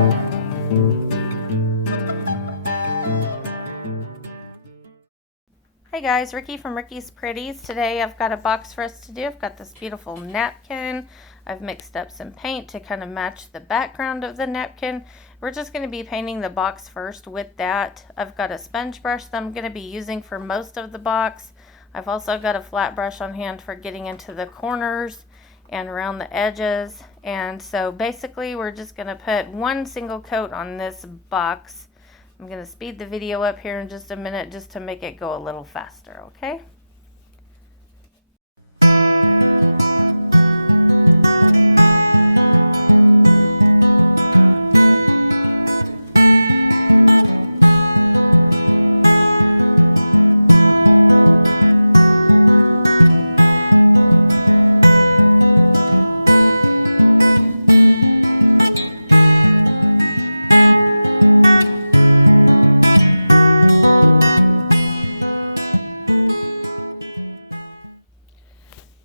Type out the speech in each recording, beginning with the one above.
Hey guys, Ricky from Ricky's Pretties. Today I've got a box for us to do. I've got this beautiful napkin. I've mixed up some paint to kind of match the background of the napkin. We're just going to be painting the box first with that. I've got a sponge brush that I'm going to be using for most of the box. I've also got a flat brush on hand for getting into the corners and around the edges. And so basically we're just going to put one single coat on this box. I'm going to speed the video up here in just a minute just to make it go a little faster, okay?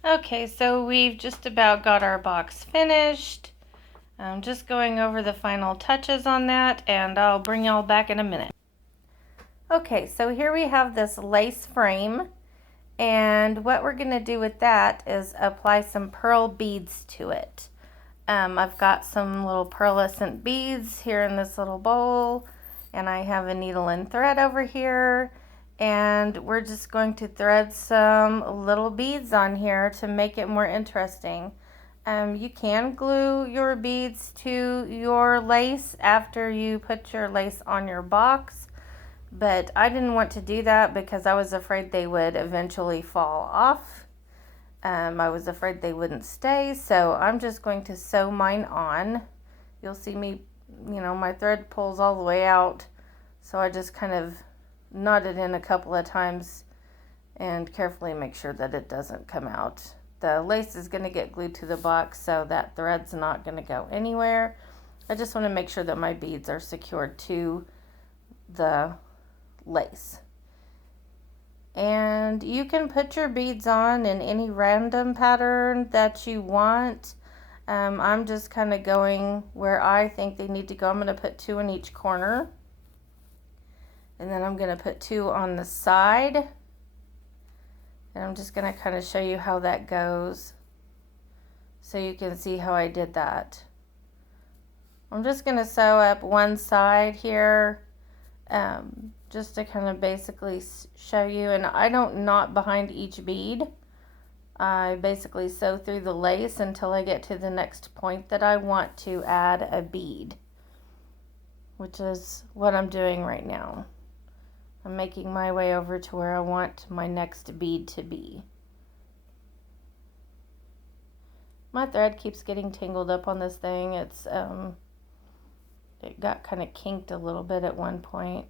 Okay, so we've just about got our box finished. I'm just going over the final touches on that, and I'll bring y'all back in a minute. Okay, so here we have this lace frame, and what we're going to do with that is apply some pearl beads to it. I've got some little pearlescent beads here in this little bowl, and I have a needle and thread over here. And we're just going to thread some little beads on here to make it more interesting. You can glue your beads to your lace after you put your lace on your box, but I didn't want to do that because I was afraid they would eventually fall off. I was afraid they wouldn't stay, so I'm just going to sew mine on. You'll see me, my thread pulls all the way out, so I just kind of knot it in a couple of times and carefully make sure that it doesn't come out. The lace is going to get glued to the box, so that thread's not going to go anywhere. I just want to make sure that my beads are secured to the lace. And you can put your beads on in any random pattern that you want. I'm just kind of going where I think they need to go. I'm going to put 2 in each corner. And then I'm going to put 2 on the side. And I'm just going to kind of show you how that goes, so you can see how I did that. I'm just going to sew up one side here, just to kind of basically show you. And I don't knot behind each bead. I basically sew through the lace until I get to the next point that I want to add a bead, which is what I'm doing right now. I'm making my way over to where I want my next bead to be. My thread keeps getting tangled up on this thing. It got kind of kinked a little bit at one point,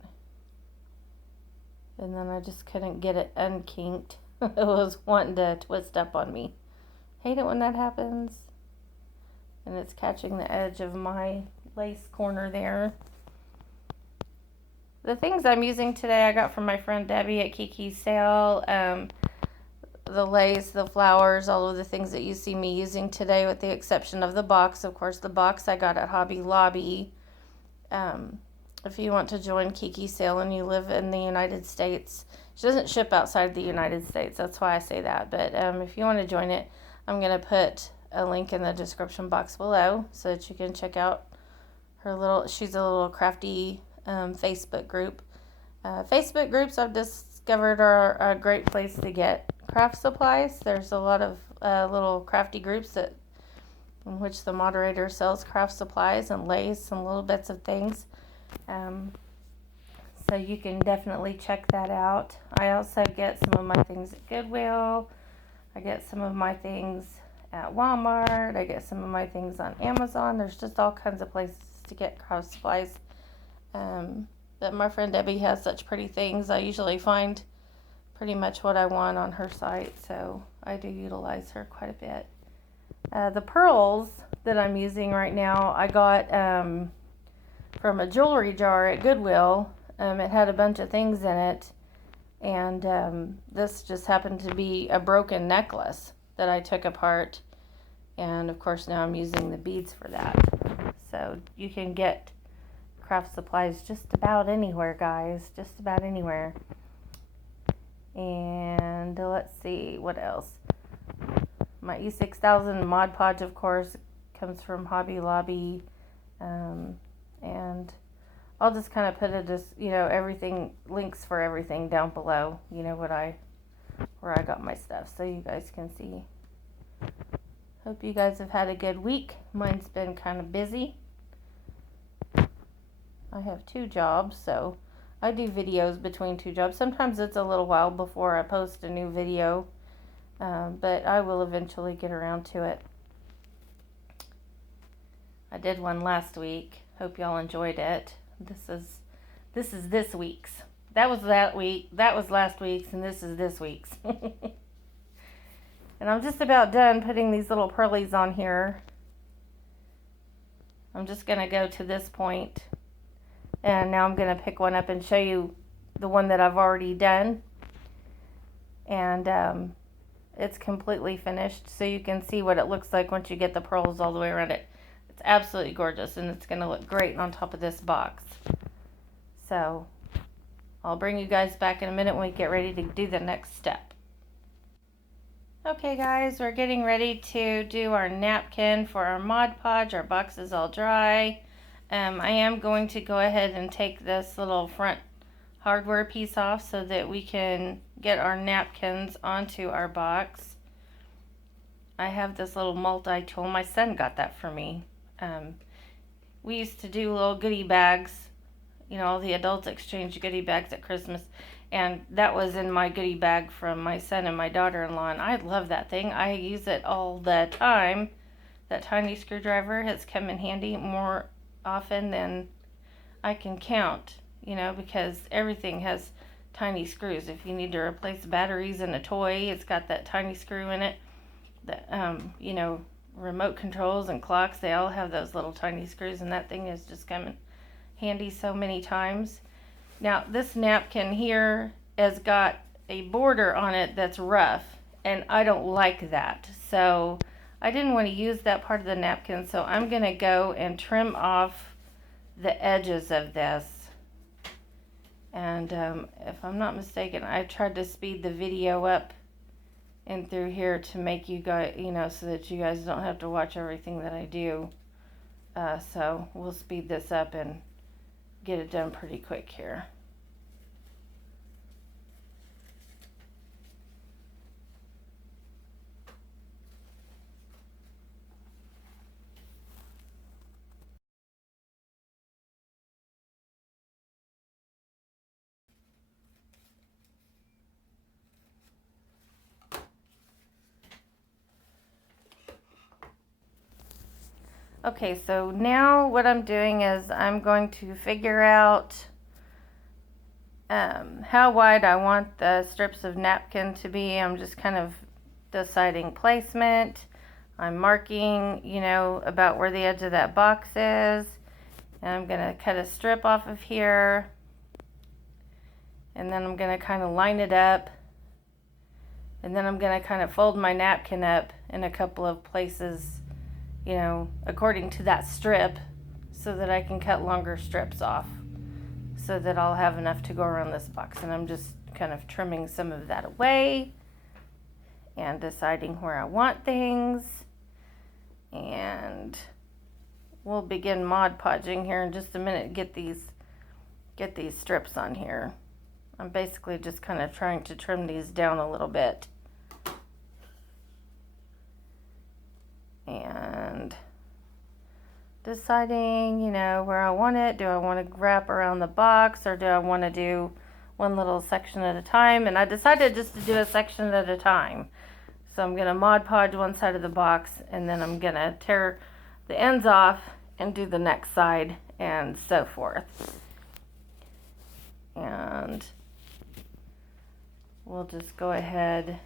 and then I just couldn't get it unkinked. It was wanting to twist up on me. Hate it when that happens. And it's catching the edge of my lace corner there. The things I'm using today I got from my friend Debbie at Kiki's sale. The lace, the flowers, all of the things that you see me using today, with the exception of the box. Of course, the box I got at Hobby Lobby. If you want to join Kiki's sale and you live in the United States, she doesn't ship outside the United States. That's why I say that. But if you want to join it, I'm going to put a link in the description box below so that you can check out her she's a little crafty Facebook group. Facebook groups, I've discovered, are a great place to get craft supplies. There's a lot of little crafty groups in which the moderator sells craft supplies and lace and little bits of things. So you can definitely check that out. I also get some of my things at Goodwill. I get some of my things at Walmart. I get some of my things on Amazon. There's just all kinds of places to get craft supplies. But my friend Debbie has such pretty things. I usually find pretty much what I want on her site, so I do utilize her quite a bit. The pearls that I'm using right now, I got from a jewelry jar at Goodwill. It had a bunch of things in it, and this just happened to be a broken necklace that I took apart, and of course now I'm using the beads for that. So you can get craft supplies just about anywhere, guys. Just about anywhere. And let's see, what else? My E6000 Mod Podge, of course, comes from Hobby Lobby. And I'll just kind of put it as, everything, links for everything down below, where I got my stuff, so you guys can see. Hope you guys have had a good week. Mine's been kind of busy. I have 2 jobs, so I do videos between 2 jobs. Sometimes it's a little while before I post a new video, but I will eventually get around to it. I did one last week. Hope y'all enjoyed it. This is this week's. That was that week. That was last week's, and this is this week's. And I'm just about done putting these little pearlies on here. I'm just gonna go to this point, and now I'm gonna pick one up and show you the one that I've already done. And it's completely finished, so you can see what it looks like once you get the pearls all the way around it. It's absolutely gorgeous, and it's gonna look great on top of this box. So I'll bring you guys back in a minute when we get ready to do the next step. Okay guys, we're getting ready to do our napkin for our Mod Podge. Our box is all dry. I am going to go ahead and take this little front hardware piece off so that we can get our napkins onto our box. I have this little multi-tool. My son got that for me. We used to do little goodie bags, all the adults exchange goodie bags at Christmas, and that was in my goodie bag from my son and my daughter-in-law, and I love that thing. I use it all the time. That tiny screwdriver has come in handy more often than I can count, because everything has tiny screws. If you need to replace batteries in a toy, it's got that tiny screw in it. The remote controls and clocks, they all have those little tiny screws, and that thing has just come in handy so many times. Now this napkin here has got a border on it that's rough, and I don't like that, so I didn't want to use that part of the napkin, so I'm gonna go and trim off the edges of this. And if I'm not mistaken, I tried to speed the video up and through here to make you guys, so that you guys don't have to watch everything that I do. So we'll speed this up and get it done pretty quick here. Okay, so now what I'm doing is I'm going to figure out how wide I want the strips of napkin to be. I'm just kind of deciding placement. I'm marking, about where the edge of that box is. And I'm going to cut a strip off of here. And then I'm going to kind of line it up. And then I'm going to kind of fold my napkin up in a couple of places, according to that strip, so that I can cut longer strips off, so that I'll have enough to go around this box. And I'm just kind of trimming some of that away and deciding where I want things. And we'll begin Mod Podging here in just a minute. Get these strips on here. I'm basically just kind of trying to trim these down a little bit. And deciding, where I want it. Do I want to wrap around the box, or do I want to do one little section at a time? And I decided just to do a section at a time. So I'm going to Mod Podge one side of the box, and then I'm going to tear the ends off and do the next side, and so forth. And we'll just go ahead.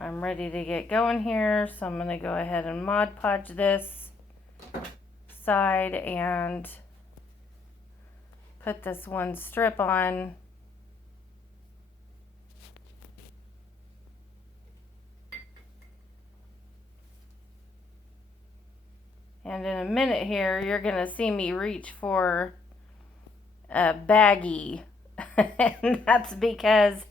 I'm ready to get going here, so I'm going to go ahead and Mod Podge this side and put this one strip on. And in a minute here, you're going to see me reach for a baggie. And that's because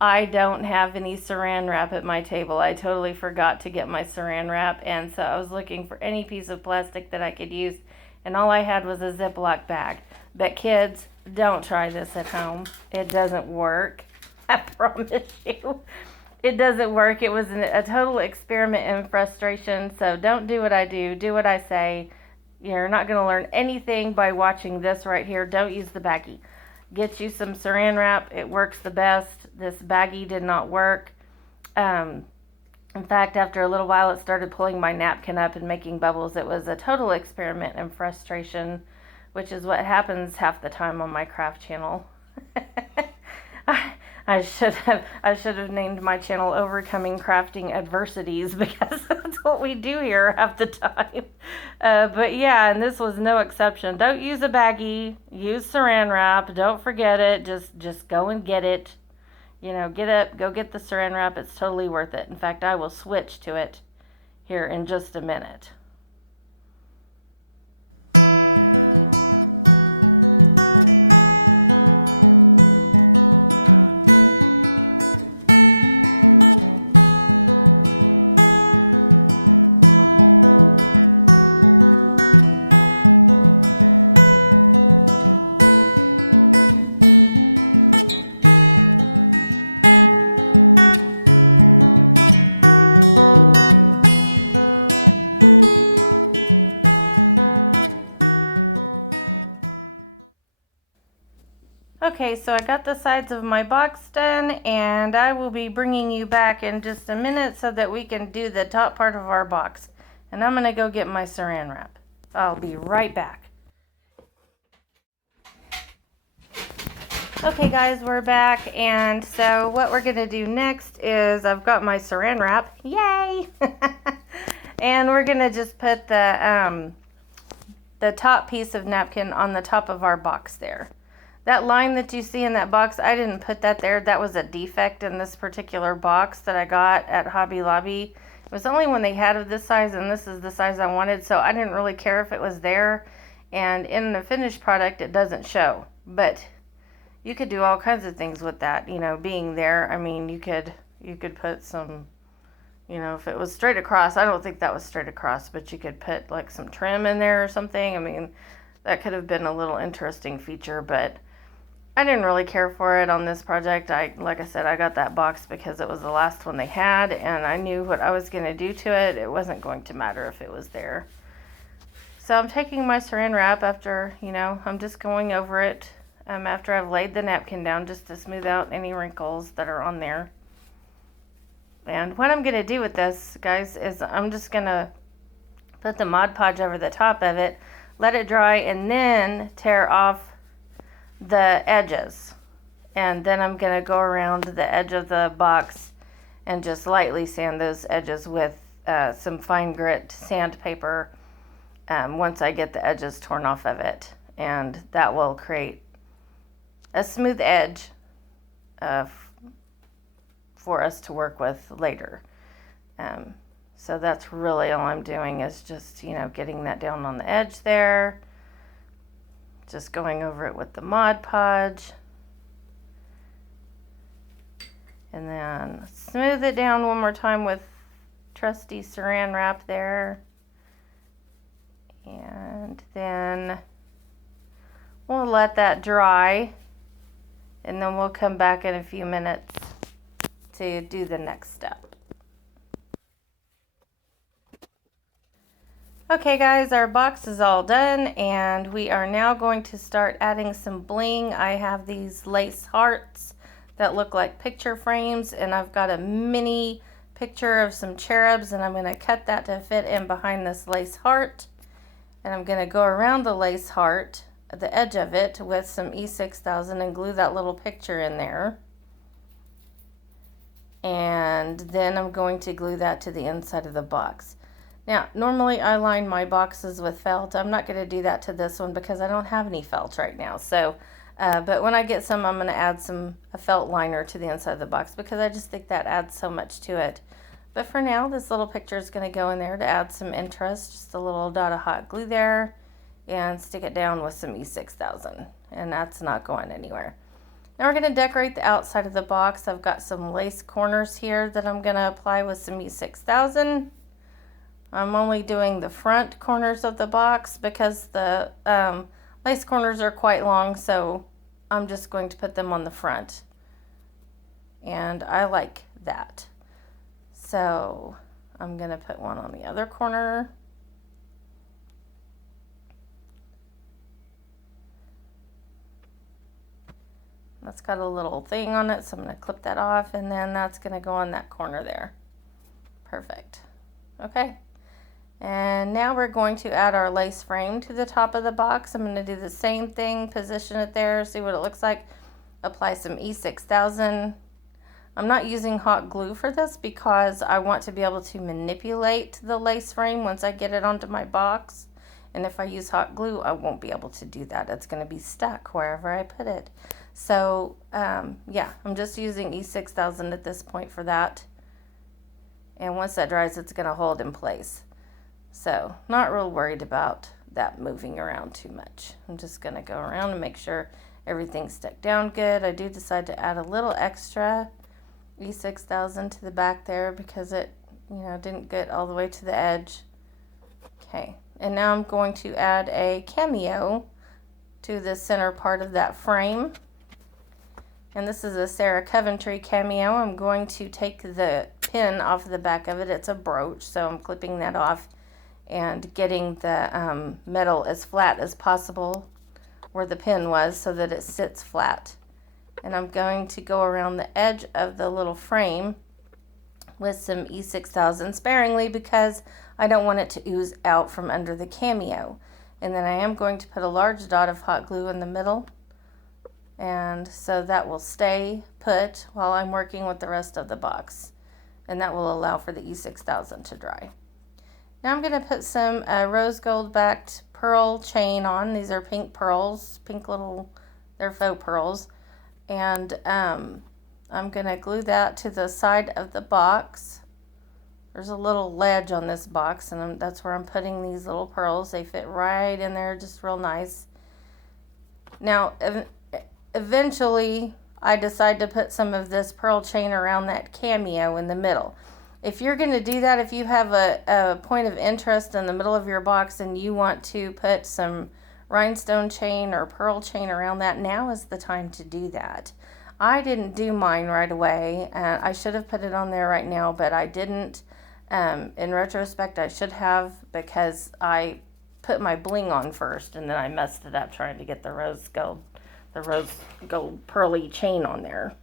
I don't have any saran wrap at my table. I totally forgot to get my saran wrap, and so I was looking for any piece of plastic that I could use, and all I had was a Ziploc bag. But kids, don't try this at home. It doesn't work. I promise you. It doesn't work. It was a total experiment in frustration, so don't do what I do. Do what I say. You're not going to learn anything by watching this right here. Don't use the baggie. Get you some saran wrap. It works the best. This baggie did not work. In fact, after a little while, it started pulling my napkin up and making bubbles. It was a total experiment in frustration, which is what happens half the time on my craft channel. I should have named my channel Overcoming Crafting Adversities, because that's what we do here half the time. But yeah, and this was no exception. Don't use a baggie. Use saran wrap. Don't forget it. Just go and get it. You know, go get the saran wrap. It's totally worth it. In fact, I will switch to it here in just a minute. Okay, so I got the sides of my box done, and I will be bringing you back in just a minute so that we can do the top part of our box. And I'm going to go get my saran wrap. I'll be right back. Okay guys, we're back, and so what we're going to do next is I've got my saran wrap. Yay! And we're going to just put the top piece of napkin on the top of our box there. That line that you see in that box, I didn't put that there. That was a defect in this particular box that I got at Hobby Lobby. It was only when they had of this size, and this is the size I wanted, so I didn't really care if it was there. And in the finished product, it doesn't show. But you could do all kinds of things with that, you know, being there. I mean, you could put some, you know, if it was straight across, I don't think that was straight across, but you could put like some trim in there or something. I mean, that could have been a little interesting feature, but I didn't really care for it on this project. Like I said, I got that box because it was the last one they had, and I knew what I was going to do to it. It wasn't going to matter if it was there. So I'm taking my saran wrap after, you know, I'm just going over it after I've laid the napkin down just to smooth out any wrinkles that are on there. And what I'm going to do with this, guys, is I'm just going to put the Mod Podge over the top of it, let it dry, and then tear off the edges. And then I'm going to go around the edge of the box and just lightly sand those edges with some fine grit sandpaper once I get the edges torn off of it. And that will create a smooth edge for us to work with later. So that's really all I'm doing, is just, you know, getting that down on the edge there. Just going over it with the Mod Podge. And then smooth it down one more time with trusty saran wrap there. And then we'll let that dry. And then we'll come back in a few minutes to do the next step. Okay guys, our box is all done, and we are now going to start adding some bling. I have these lace hearts that look like picture frames, and I've got a mini picture of some cherubs, and I'm going to cut that to fit in behind this lace heart. And I'm going to go around the lace heart, the edge of it, with some E6000 and glue that little picture in there. And then I'm going to glue that to the inside of the box. Now, normally I line my boxes with felt. I'm not going to do that to this one because I don't have any felt right now. So, but when I get some, I'm going to add a felt liner to the inside of the box because I just think that adds so much to it. But for now, this little picture is going to go in there to add some interest. Just a little dot of hot glue there, and stick it down with some E6000. And that's not going anywhere. Now we're going to decorate the outside of the box. I've got some lace corners here that I'm going to apply with some E6000. I'm only doing the front corners of the box because the lace corners are quite long, so I'm just going to put them on the front. And I like that. So I'm going to put one on the other corner. That's got a little thing on it, so I'm going to clip that off, and then that's going to go on that corner there. Perfect. Okay. And now we're going to add our lace frame to the top of the box. I'm going to do the same thing, position it there, see what it looks like. Apply some E6000. I'm not using hot glue for this because I want to be able to manipulate the lace frame once I get it onto my box. And if I use hot glue, I won't be able to do that. It's going to be stuck wherever I put it. So, yeah, I'm just using E6000 at this point for that. And once that dries, it's going to hold in place. So, not real worried about that moving around too much. I'm just going to go around and make sure everything's stuck down good. I do decide to add a little extra E6000 to the back there because it, didn't get all the way to the edge. Okay, and now I'm going to add a cameo to the center part of that frame. And this is a Sarah Coventry cameo. I'm going to take the pin off the back of it. It's a brooch, so I'm clipping that off and getting the metal as flat as possible where the pin was so that it sits flat. And I'm going to go around the edge of the little frame with some E6000 sparingly because I don't want it to ooze out from under the cameo. And then I am going to put a large dot of hot glue in the middle, and so that will stay put while I'm working with the rest of the box, and that will allow for the E6000 to dry. Now I'm going to put some rose gold backed pearl chain on. These are pink pearls, they're faux pearls. And I'm going to glue that to the side of the box. There's a little ledge on this box, and that's where I'm putting these little pearls. They fit right in there, just real nice. Now, eventually, I decide to put some of this pearl chain around that cameo in the middle. If you're going to do that, if you have a point of interest in the middle of your box and you want to put some rhinestone chain or pearl chain around that, now is the time to do that. I didn't do mine right away. I should have put it on there right now, but I didn't. In retrospect, I should have, because I put my bling on first and then I messed it up trying to get the rose gold pearly chain on there,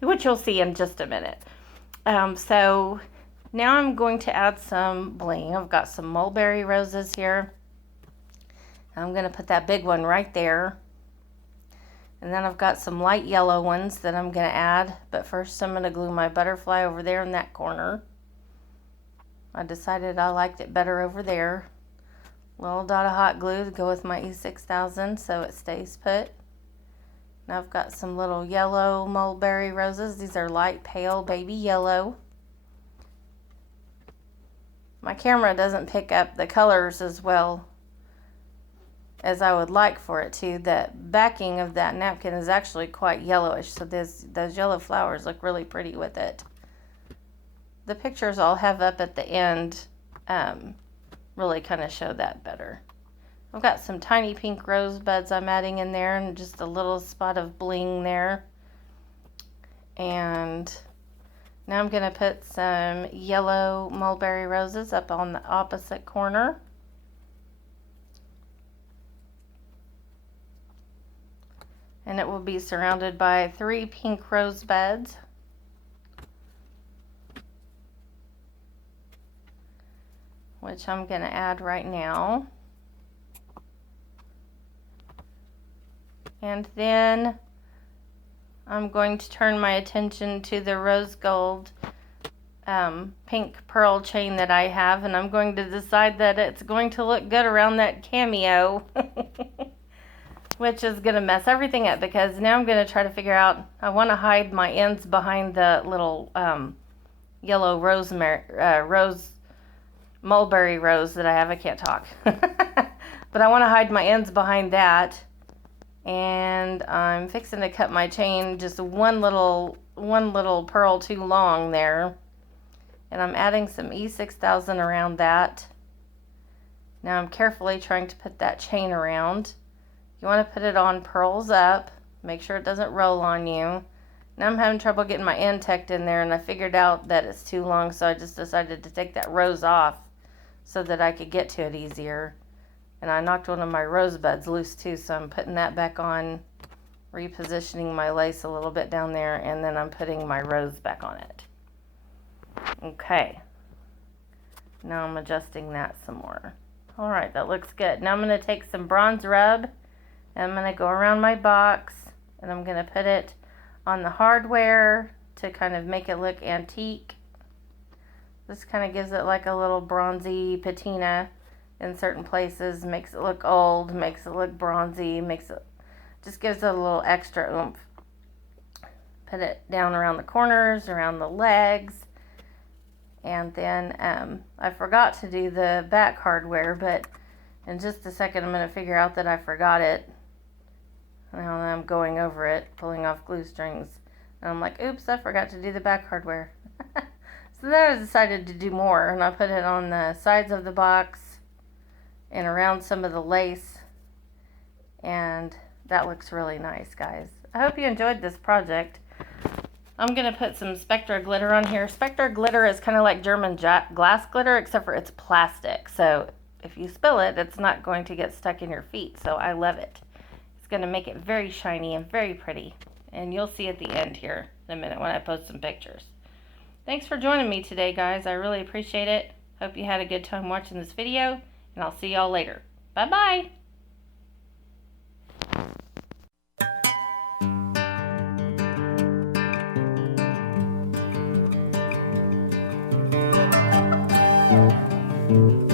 which you'll see in just a minute. So now I'm going to add some bling. I've got some mulberry roses here. I'm going to put that big one right there. And then I've got some light yellow ones that I'm going to add. But first I'm going to glue my butterfly over there in that corner. I decided I liked it better over there. Little dot of hot glue to go with my E6000 so it stays put. Now I've got some little yellow mulberry roses. These are light pale baby yellow. My camera doesn't pick up the colors as well as I would like for it to. The backing of that napkin is actually quite yellowish, so those yellow flowers look really pretty with it. The pictures I'll have up at the end really kind of show that better. I've got some tiny pink rosebuds I'm adding in there and just a little spot of bling there. And now I'm going to put some yellow mulberry roses up on the opposite corner. And it will be surrounded by 3 pink rosebuds. Which I'm going to add right now. And then I'm going to turn my attention to the rose gold pink pearl chain that I have, and I'm going to decide that it's going to look good around that cameo. Which is going to mess everything up because now I'm going to try to figure out, I want to hide my ends behind the little yellow mulberry rose that I have. I can't talk. But I want to hide my ends behind that. And I'm fixing to cut my chain just one little pearl too long there. And I'm adding some E6000 around that. Now I'm carefully trying to put that chain around. You want to put it on pearls up. Make sure it doesn't roll on you. Now I'm having trouble getting my end tucked in there, and I figured out that it's too long, so I just decided to take that rose off so that I could get to it easier. And I knocked one of my rosebuds loose too, so I'm putting that back on, repositioning my lace a little bit down there, and then I'm putting my rose back on it. Okay. Now I'm adjusting that some more. Alright, that looks good. Now I'm going to take some bronze rub, and I'm going to go around my box, and I'm going to put it on the hardware to kind of make it look antique. This kind of gives it like a little bronzy patina in certain places, makes it look old, makes it look bronzy, just gives it a little extra oomph. Put it down around the corners, around the legs, and then I forgot to do the back hardware, but in just a second I'm going to figure out that I forgot it. Now I'm going over it, pulling off glue strings, and I'm like, oops, I forgot to do the back hardware. So then I decided to do more, and I put it on the sides of the box and around some of the lace, and that looks really nice, guys. I hope you enjoyed this project. I'm going to put some Spectra glitter on here. Spectra glitter is kind of like German glass glitter, except for it's plastic, so if you spill it, it's not going to get stuck in your feet, so I love it. It's going to make it very shiny and very pretty, and you'll see at the end here in a minute when I post some pictures. Thanks for joining me today, guys. I really appreciate it. Hope you had a good time watching this video, and I'll see y'all later. Bye-bye. Thank you.